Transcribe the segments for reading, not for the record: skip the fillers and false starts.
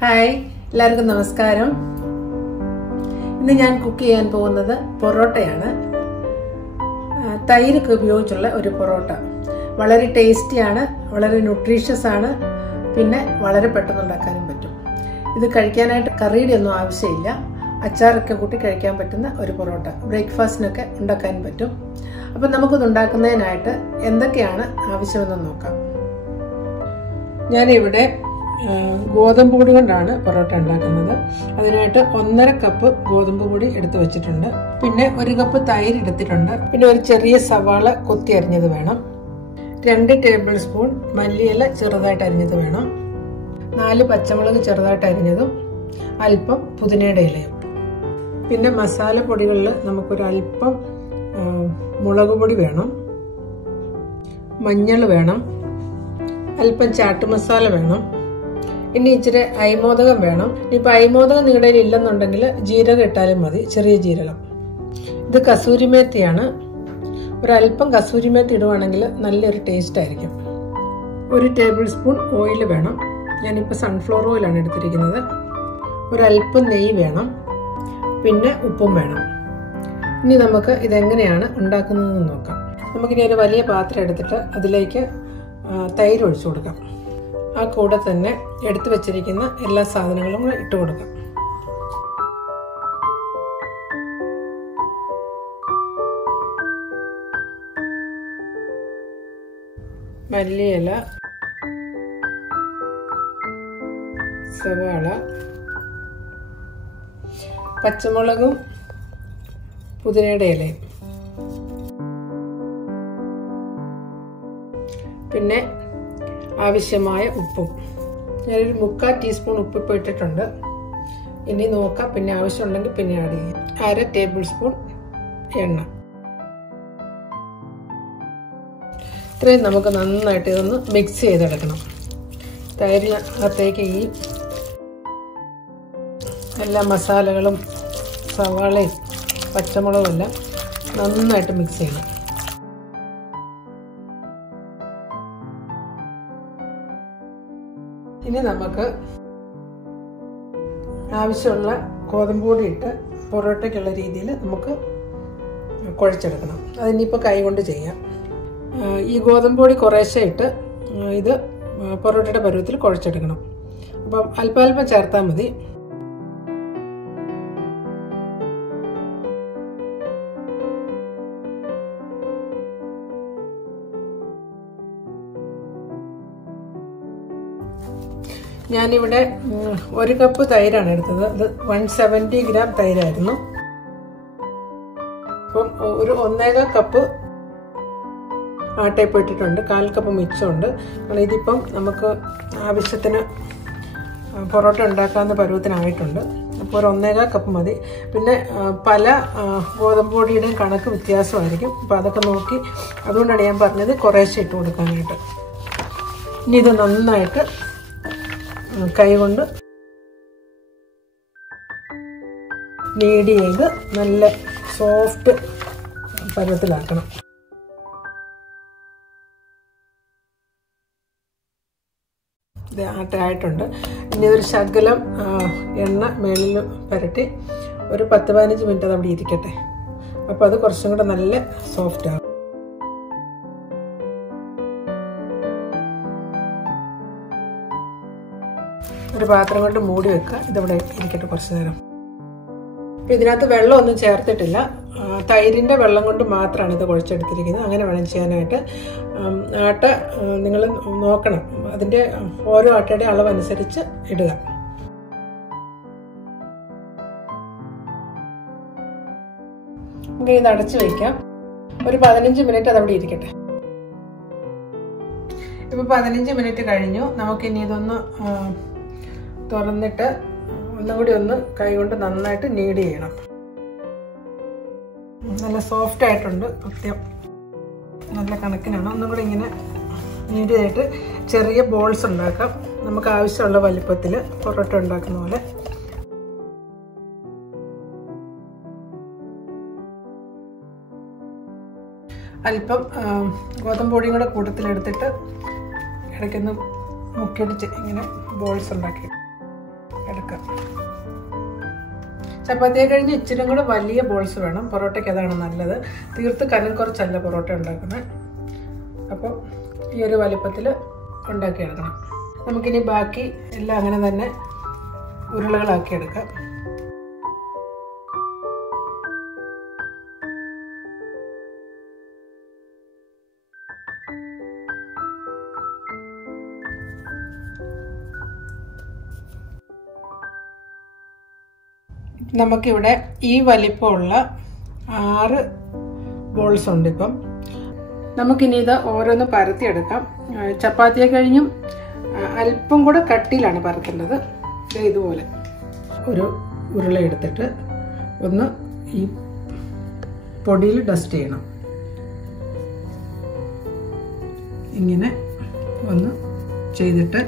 Hi, എല്ലാവർക്കും നമസ്കാരം. ഇന്ന് ഞാൻ കുക്ക് ചെയ്യാൻ പോകുന്നത് പൊറോട്ടയാണ്. തൈരൊക്കെ ഉപയോഗിച്ചുള്ള ഒരു പൊറോട്ട. വളരെ ടേസ്റ്റിയാണ്, വളരെ ന്യൂട്രീഷ്യസ് ആണ്, പിന്നെ വളരെ പെട്ടെന്ന് ഉണ്ടാക്കാനും പറ്റും. ഇത് കഴിക്കാനായിട്ട് കറിയുടെ ഒന്നും ആവശ്യമില്ല. അച്ചാറൊക്കെ കൂട്ടി കഴിക്കാൻ പറ്റുന്ന ഒരു പൊറോട്ട. ബ്രേക്ക്ഫാസ്റ്റിനൊക്കെ ഉണ്ടാക്കാൻ പറ്റും. അപ്പം നമുക്കിത് ഉണ്ടാക്കുന്നതിനായിട്ട് എന്തൊക്കെയാണ് ആവശ്യമെന്ന് നോക്കാം. ഞാനിവിടെ ഗോതമ്പ് പൊടി കൊണ്ടാണ് പൊറോട്ട ഉണ്ടാക്കുന്നത്. അതിനായിട്ട് 1.5 കപ്പ് ഗോതമ്പ് പൊടി എടുത്തു വെച്ചിട്ടുണ്ട്. പിന്നെ 1 കപ്പ് തൈര് എടുത്തിട്ടുണ്ട്. പിന്നെ ഒരു ചെറിയ സവാള കൊത്തി അരിഞ്ഞത് വേണം. 2 ടേബിൾ സ്പൂൺ മല്ലിയില ചെറുതായിട്ട് അരിഞ്ഞത് വേണം. 4 പച്ചമുളക് ചെറുതായിട്ട് അരിഞ്ഞതും അല്പം പുതിനയുടെ ഇലയും. പിന്നെ മസാല പൊടികളിൽ നമുക്കൊരല്പം മുളക് പൊടി വേണം, മഞ്ഞൾ വേണം, അല്പം ചാട്ട് മസാല വേണം. ഇനി ഇച്ചിരി അയമോദകം വേണം. ഇപ്പൊ അയമോദകം നിങ്ങളുടെ കയ്യിൽ ഇല്ലെന്നുണ്ടെങ്കിൽ ജീരകം ഇട്ടാലും മതി, ചെറിയ ജീരകം. ഇത് കസൂരിമേത്തിയാണ്. ഒരല്പം കസൂരിമേത്തി ഇടുവാണെങ്കിൽ നല്ലൊരു ടേസ്റ്റ് ആയിരിക്കും. 1 ടേബിൾ സ്പൂൺ ഓയിൽ വേണം. ഞാനിപ്പോൾ സൺഫ്ലവർ ഓയിലാണ് എടുത്തിരിക്കുന്നത്. ഒരല്പം നെയ്യ് വേണം. പിന്നെ ഉപ്പും വേണം. ഇനി നമുക്ക് ഇതെങ്ങനെയാണ് ഉണ്ടാക്കുന്നതെന്ന് നോക്കാം. നമുക്കിനി ഒരു വലിയ പാത്രം എടുത്തിട്ട് അതിലേക്ക് തൈര് ഒഴിച്ചു കൊടുക്കാം. ആ കൂടെ തന്നെ എടുത്തു വെച്ചിരിക്കുന്ന എല്ലാ സാധനങ്ങളും കൂടെ ഇട്ട് കൊടുക്കാം. മല്ലിയില, സവാള, പച്ചമുളകും പുതിനയുടെ ഇലയും, പിന്നെ ആവശ്യമായ ഉപ്പും. ഞാനൊരു 3/4 ടീസ്പൂൺ ഉപ്പ് ഇപ്പോൾ ഇട്ടിട്ടുണ്ട്. ഇനി നോക്കാം, പിന്നെ ആവശ്യമുണ്ടെങ്കിൽ പിന്നെ ആഡ് ചെയ്യാം. 1/2 ടേബിൾ സ്പൂൺ എണ്ണ. ഇത്രയും നമുക്ക് നന്നായിട്ട് ഇതൊന്ന് മിക്സ് ചെയ്തെടുക്കണം. തൈരിനകത്തേക്ക് ഈ എല്ലാ മസാലകളും സവാളയും പച്ചമുളകും എല്ലാം നന്നായിട്ട് മിക്സ് ചെയ്യണം. ഇനി നമുക്ക് ആവശ്യമുള്ള ഗോതമ്പ് പൊടി ഇട്ട് പൊറോട്ടയ്ക്കുള്ള രീതിയിൽ നമുക്ക് കുഴച്ചെടുക്കണം. അതിനിപ്പോൾ കൈ കൊണ്ട് ചെയ്യാം. ഈ ഗോതമ്പ് പൊടി കുറേശ്ശെ ഇട്ട് ഇത് പൊറോട്ടയുടെ പരുവത്തിൽ കുഴച്ചെടുക്കണം. അപ്പം അല്പം ചേർത്താൽ മതി. ഞാനിവിടെ 1 കപ്പ് തൈരാണ് എടുത്തത്. അത് 170 ഗ്രാം തൈരായിരുന്നു. അപ്പം ഒരു 1.25 കപ്പ് ആട്ടയപ്പം ഇട്ടിട്ടുണ്ട്. 1/4 കപ്പ് മിച്ചമുണ്ട്. ഇതിപ്പം നമുക്ക് ആവശ്യത്തിന് പൊറോട്ട ഉണ്ടാക്കാവുന്ന പരുവത്തിനായിട്ടുണ്ട്. അപ്പോൾ ഒരു 1.25 കപ്പ് മതി. പിന്നെ പല ഗോതമ്പ് പൊടിയുടെയും കണക്ക് വ്യത്യാസമായിരിക്കും. അപ്പോൾ അതൊക്കെ നോക്കി, അതുകൊണ്ടാണ് ഞാൻ പറഞ്ഞത് കുറേശ്ശെ ഇട്ട് കൊടുക്കാനായിട്ട്. ഇനി ഇത് നന്നായിട്ട് കൈ കൊണ്ട് നീഡ് ചെയ്ത് നല്ല സോഫ്റ്റ് പരുവത്തിലാക്കണം. ഇത് ആട്ടയായിട്ടുണ്ട്. ഇനി ഇതൊരു ശകലം എണ്ണ മേളിൽ പുരട്ടി ഒരു 10-15 മിനിറ്റ് അത് അവിടെ ഇരിക്കട്ടെ. അപ്പോൾ അത് കുറച്ചും കൂടെ നല്ല സോഫ്റ്റ് ആകും. ഒരു പാത്രം കൊണ്ട് മൂടി വെക്കുക. ഇതവിടെ ഇരിക്കട്ടെ കുറച്ച് നേരം. അപ്പം ഇതിനകത്ത് വെള്ളമൊന്നും ചേർത്തിട്ടില്ല. തൈരിൻ്റെ വെള്ളം കൊണ്ട് മാത്രമാണ് ഇത് കുഴച്ചെടുത്തിരിക്കുന്നത്. അങ്ങനെ വേണം ചെയ്യാനായിട്ട്. ആട്ട നിങ്ങൾ നോക്കണം, അതിൻ്റെ ഓരോ ആട്ടയുടെ അളവനുസരിച്ച് ഇടുക. നമുക്ക് ഇത് അടച്ചു വയ്ക്കാം. ഒരു 15 മിനിറ്റ് അതവിടെ ഇരിക്കട്ടെ. ഇപ്പം 15 മിനിറ്റ് കഴിഞ്ഞു. നമുക്കിനി ഇതൊന്ന് തുറന്നിട്ട് ഒന്നുകൂടി ഒന്ന് കൈകൊണ്ട് നന്നായിട്ട് നീഡ് ചെയ്യണം. നല്ല സോഫ്റ്റ് ആയിട്ടുണ്ട്. കൃത്യം നല്ല കണക്കിനാണ്. ഒന്നും കൂടി ഇങ്ങനെ നീഡ് ചെയ്തിട്ട് ചെറിയ ബോൾസ് ഉണ്ടാക്കാം. നമുക്ക് ആവശ്യമുള്ള വലിപ്പത്തിൽ പൊറോട്ട ഉണ്ടാക്കുന്ന പോലെ. അല്പം ഗോതമ്പ് പൊടിയും കൂടെ കൂട്ടത്തിലെടുത്തിട്ട് ഇടയ്ക്കൊന്ന് മുക്കിയിട്ട് ഇങ്ങനെ ബോൾസ് ഉണ്ടാക്കി എടുക്കാം. ചപ്പാത്തിയെ കഴിഞ്ഞ് ഇച്ചിരി കൂടെ വലിയ ബോൾസ് വേണം. പൊറോട്ടയ്ക്ക് അതാണ് നല്ലത്. തീർത്ത് കനം കുറച്ചല്ല പൊറോട്ട ഉണ്ടാക്കുന്നത്. അപ്പോൾ ഈ ഒരു വലിപ്പത്തിൽ ഉണ്ടാക്കിയെടുക്കണം. നമുക്കിനി ബാക്കി എല്ലാം അങ്ങനെ തന്നെ ഉരുളകളാക്കി എടുക്കാം. നമുക്കിവിടെ ഈ വലിപ്പമുള്ള 6 ബോൾസ് ഉണ്ട്. ഇപ്പം നമുക്കിനി ഇത് ഓരോന്ന് പരത്തിയെടുക്കാം. ചപ്പാത്തിയെ കഴിഞ്ഞും അല്പം കൂടെ കട്ടിയിലാണ് പരത്തേണ്ടത്. ഇതുപോലെ ഒരു ഉരുള എടുത്തിട്ട് ഒന്ന് ഈ പൊടിയിൽ ഡസ്റ്റ് ചെയ്യണം. ഇങ്ങനെ ഒന്ന് ചെയ്തിട്ട്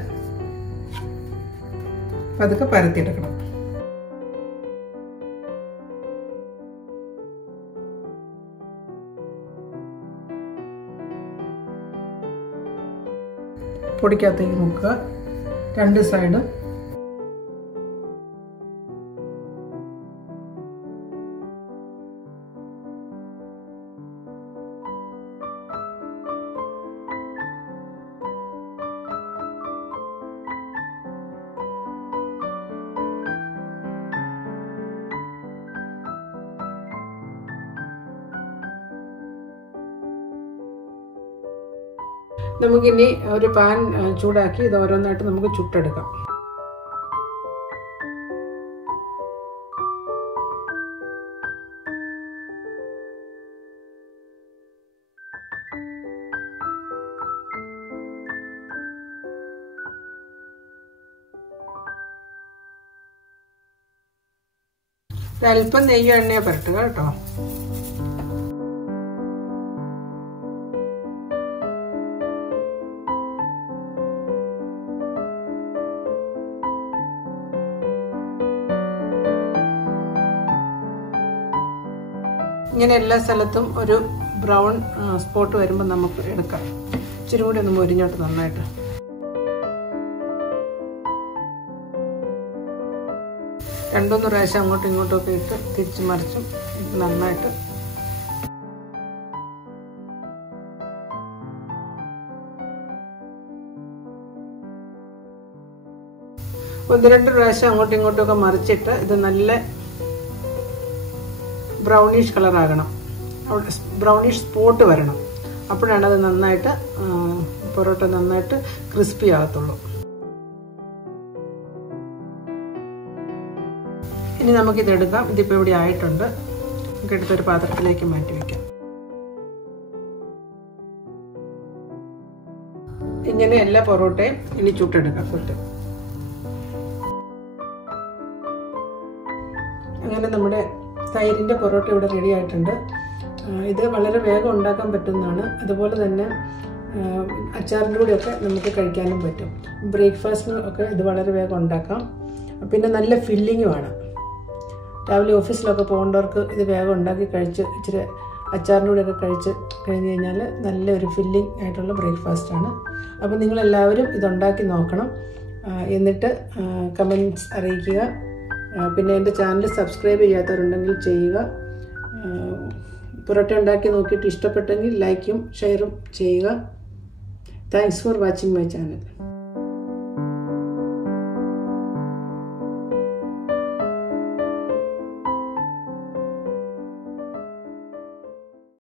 പതുക്കെ പരത്തിയെടുക്കണം. പൊടിക്കകത്തേക്ക് മുക്കുക. 2 സൈഡും നമുക്കിനി ഒരു പാൻ ചൂടാക്കി ഇത് ഓരോന്നായിട്ട് നമുക്ക് ചുട്ടെടുക്കാം. അല്പം നെയ്യ് എണ്ണയെ പുരട്ടുക കേട്ടോ. ഇങ്ങനെ എല്ലാ സ്ഥലത്തും ഒരു ബ്രൗൺ സ്പോട്ട് വരുമ്പോൾ നമുക്ക് എടുക്കാം. ഇച്ചിരി കൂടി ഒന്ന് മൊരിഞ്ഞോട്ട് നന്നായിട്ട്. രണ്ടൊന്ന് പ്രാവശ്യം അങ്ങോട്ടും ഇങ്ങോട്ടും ഒക്കെ ഇട്ട് തിരിച്ചു മറിച്ചും നന്നായിട്ട് ഒന്ന് രണ്ട് പ്രാവശ്യം അങ്ങോട്ടും ഇങ്ങോട്ടും ഒക്കെ മറിച്ചിട്ട് ഇത് നല്ല ബ്രൗണിഷ് കളറാകണം. ബ്രൗണിഷ് സ്പോട്ട് വരണം. അപ്പോഴാണ് അത് നന്നായിട്ട് പൊറോട്ട നന്നായിട്ട് ക്രിസ്പി ആകത്തുള്ളൂ. ഇനി നമുക്കിത് എടുക്കാം. ഇതിപ്പോൾ ഇവിടെ ആയിട്ടുണ്ട്. നമുക്ക് എടുത്തൊരു പാത്രത്തിലേക്ക് മാറ്റി വയ്ക്കാം. ഇങ്ങനെ എല്ലാ പൊറോട്ടയും ഇനി ചുട്ടെടുക്കാം. അങ്ങനെ നമ്മുടെ തൈരിൻ്റെ പൊറോട്ട ഇവിടെ റെഡി ആയിട്ടുണ്ട്. ഇത് വളരെ വേഗം ഉണ്ടാക്കാൻ പറ്റുന്നതാണ്. അതുപോലെ തന്നെ അച്ചാറിൻ്റെ കൂടെയൊക്കെ നമുക്ക് കഴിക്കാനും പറ്റും. ബ്രേക്ക്ഫാസ്റ്റിനും ഒക്കെ ഇത് വളരെ വേഗം ഉണ്ടാക്കാം. പിന്നെ നല്ല ഫില്ലിങ്ങുമാണ്. രാവിലെ ഓഫീസിലൊക്കെ പോകേണ്ടവർക്ക് ഇത് വേഗം ഉണ്ടാക്കി കഴിച്ച് ഇച്ചിരി അച്ചാറിൻ്റെ കൂടെയൊക്കെ കഴിച്ച് കഴിഞ്ഞ് കഴിഞ്ഞാൽ നല്ലൊരു ഫില്ലിംഗ് ആയിട്ടുള്ള ബ്രേക്ക്ഫാസ്റ്റാണ്. അപ്പോൾ നിങ്ങളെല്ലാവരും ഇതുണ്ടാക്കി നോക്കണം. എന്നിട്ട് കമൻറ്റ്സ് അറിയിക്കുക. പിന്നെ എൻ്റെ ചാനൽ സബ്സ്ക്രൈബ് ചെയ്യാത്തവരുണ്ടെങ്കിൽ ചെയ്യുക. പൊറോട്ട ഉണ്ടാക്കി നോക്കിയിട്ട് ഇഷ്ടപ്പെട്ടെങ്കിൽ ലൈക്കും ഷെയറും ചെയ്യുക. Thanks for watching my channel.